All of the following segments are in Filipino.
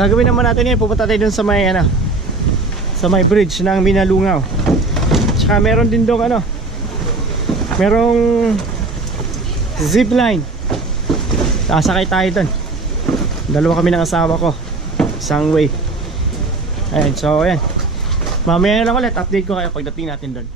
gagawin naman natin yan, pupunta tayo dun sa may ano, sa may bridge ng Minalungaw. Tsaka meron din dong ano, merong zipline. Sasakay tayo dun. Dalawa kami ng asawa ko, isang way. Ayan, so ayan, mamaya na lang ulit, update ko kayo pagdating natin dun.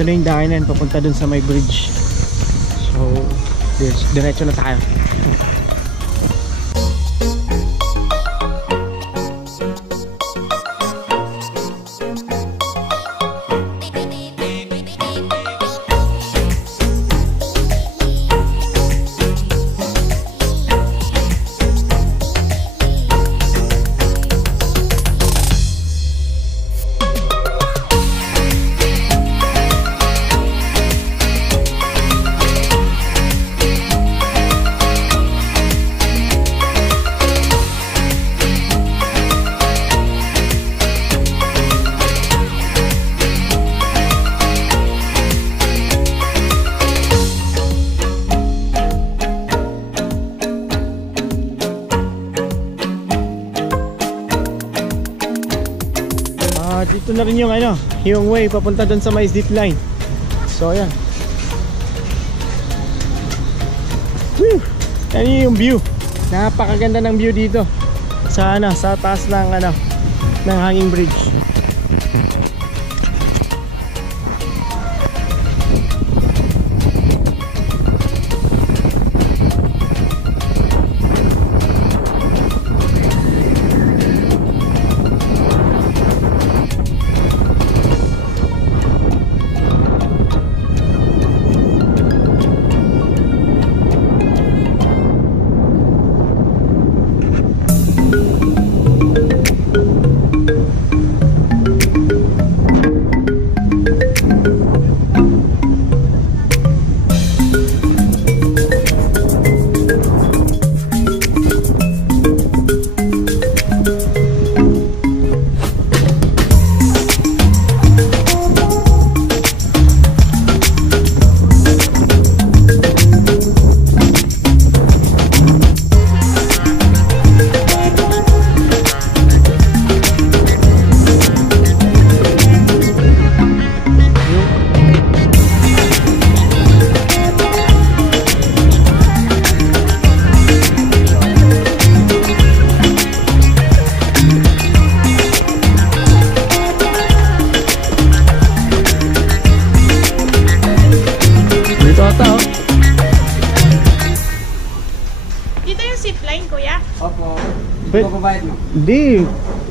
Ito na yung daanan papunta dun sa may bridge. So diretso na tayo. Dito na rin yung ano, yung way papunta doon sa may zipline. So ayan. Woo! Yan yung view. Napakaganda ng view dito. Sa ano, sa taas ng ano, ng hanging bridge.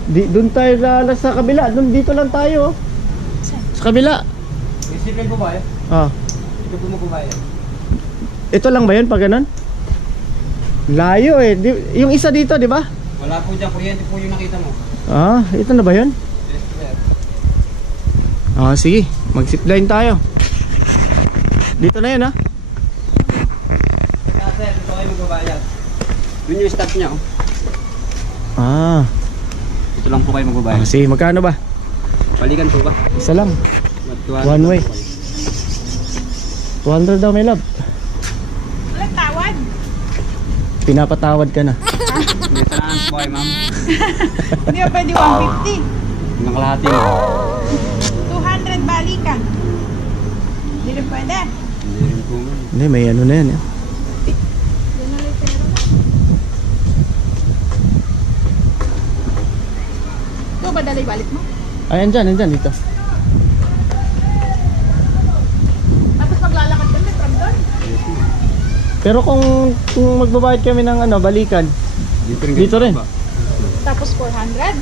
Di doon tayo lalas sa kabila. Doon dito lang tayo. Sa kabila. Isipin po ba eh? Ito po mo po ba eh? Ito lang ba yun pag ganun? Layo eh. Yung isa dito, di ba? Wala po dyan. Kuryente po yung nakita mo. Ito na ba yun? Yes, sir. Sige. Mag-zipline tayo. Dito na yun Sir, dito kayo magbabayad. Yun yung start niya Ito lang po kayo magbabayad. Sige, magkano ba? Balikan po ba? Isa lang. One way. 200 daw, my love. Walang tawad. Pinapatawad ka na. May salamat po kayo, ma'am. Hindi ba pwede 150? Yung kalahati mo. 200 balikan. Hindi rin pwede. Hindi rin po, ma'am. Hindi, may ano na yan. Ito ba dali balik mo? Ay, andyan, dito. Tapos maglalakad kami from doon? Pero kung magbabayad kami ng ano, balikan, dito rin. Tapos 400?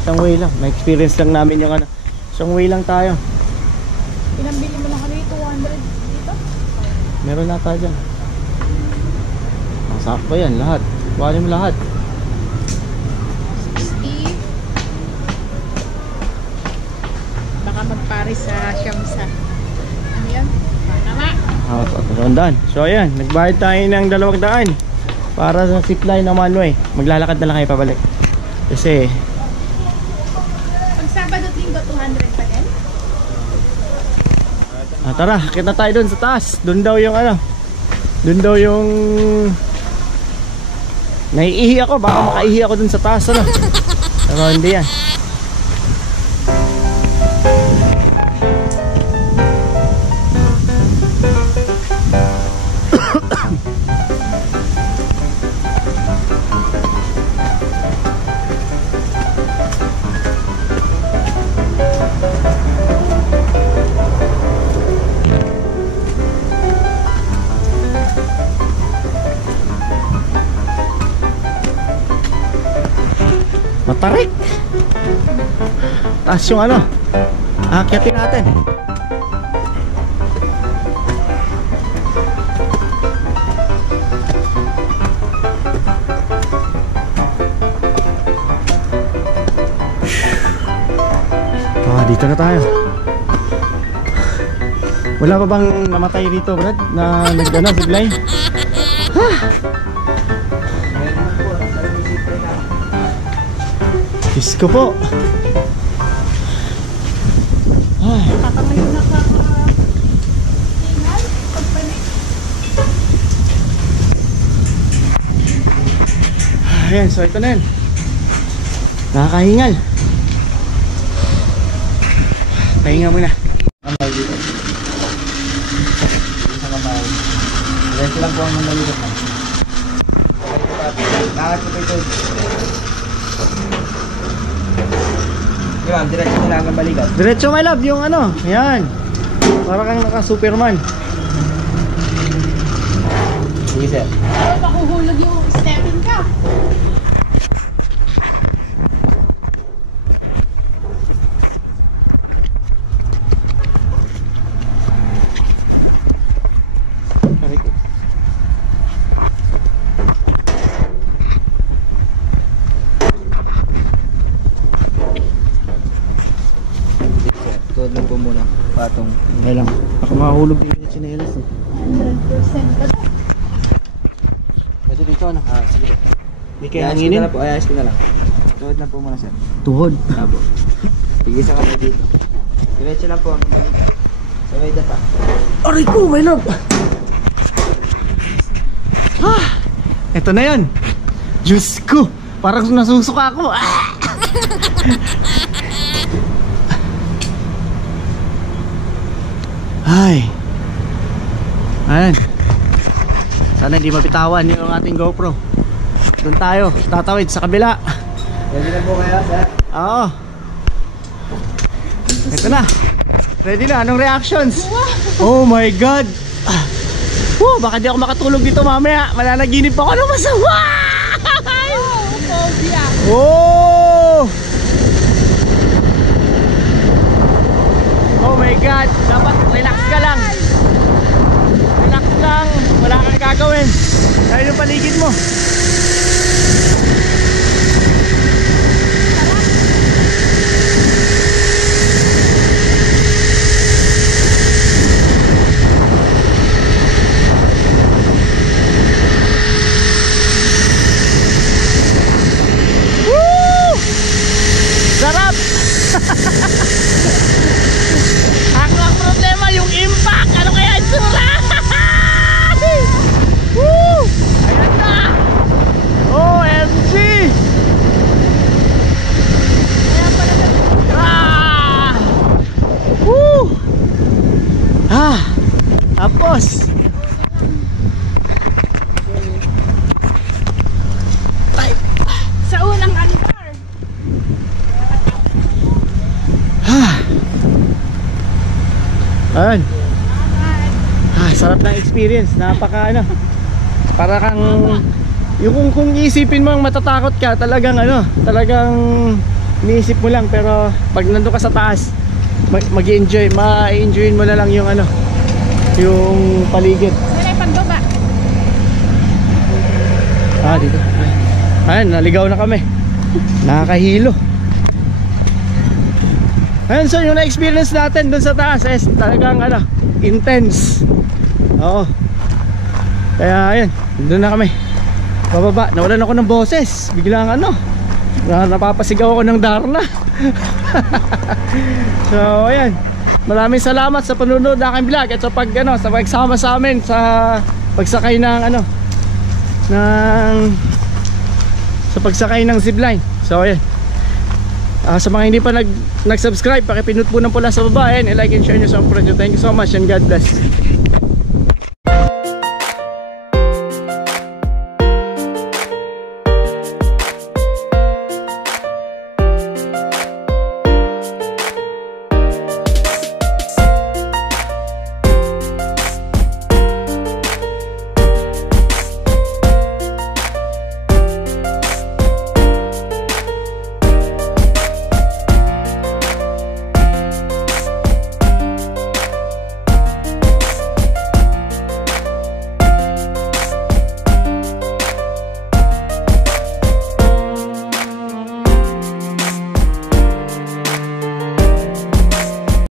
Isang way lang. May experience lang namin yung ano. Isang way lang tayo. Pinambili mo lang kami 200 dito? Meron na tayo dyan. Sakto yan, lahat. Kuhanin mo lahat. 60. Baka magpare sa Shamsa. 200. So ayan, nagbayad tayo ng 200 para sa zipline ng Manway. Maglalakad na lang kayo pabalik. Kasi Pag Sabado at Linggo, 200 pa din. tara, kita tayo dun sa taas. Dun daw yung ano, dun daw yung naiihi ako, baka makaihi ako dun sa taas ano. Pero hindi yan. Matarik. Taas yung ano, akyatin natin. Dito na tayo. Wala pa bang namatay rito, Brad, na nag-ano, zipline? Diyos ko po. Ay. Kakamayo na hingal. Pagpanik. Ayan, so ito na yan. Nakakahingal. Pahinga muna. Kamay dito. Isang kamay. Diretso lang po ang mandaligot na. Lahat po ito. Ma'am, diretso na lang ang balikat. Diretso, my love, yung ano. Ayan. Para kang naka-Superman. Sige, sir. Ay, makuhulog yung stepping ka. Tuod lang po muna. Patong. Okay lang. Ako makahulog din yung chinelas. 100% ka daw. Pwede dito, ano? Sige po. Hindi kaya hanginin? Ayos ko na lang. Tuod lang po muna, sir. Tuhod. Apo. Sige sa kamay dito. Diretso lang po ang mandaligot. Sabay da pa. Aray ko, my love! Ito na yan. Diyos ko! Parang nasusuka ako. Ay. Ayan. Sana hindi mapitawan yung ating GoPro. Doon tayo, tatawid sa kabila. Ready na po kaya, sir? Oo. Ito na. Ready na, anong reactions? Oh my God. Baka di ako makatulog dito mamaya. Malanaginip ako ng masama. Phobia. Oh! Oh my God. Dapat relax ka lang. Relax lang. Wala kang gagawin. Dahil yung paligid mo. Woo! Sarap! Ang problema yung impact. Ano kaya yung sura? Woo! Ayan na! OMG! Woo! Tapos Sa unang andar. Ayan. Sarap ng experience. Napaka ano. Para kang yung kung iisipin mo matatakot ka, talagang ano, talagang iniisip mo lang, pero pag nandun ka sa taas, mag-enjoy, ma-enjoyin mo na lang yung ano, yung paligid. Wala yung pagbaba. Dito. Ayan, naligaw na kami. Nakakahilo. Ayan, so yung na-experience natin dun sa taas is talagang ano, intense. Oo. Kaya ayun, doon na kami. Bababa, nawalan ako ng boses. Biglang napapasigaw ako ng Darna. So ayan, maraming salamat sa panunod ng aking vlog at sa sa pagsama sa amin sa pagsakay ng sa pagsakay ng zipline. So ayan, sa mga hindi pa nag-subscribe, pakipindot po ng pula sa baba. Ayan, i-like and share nyo sa mga. Thank you so much and God bless.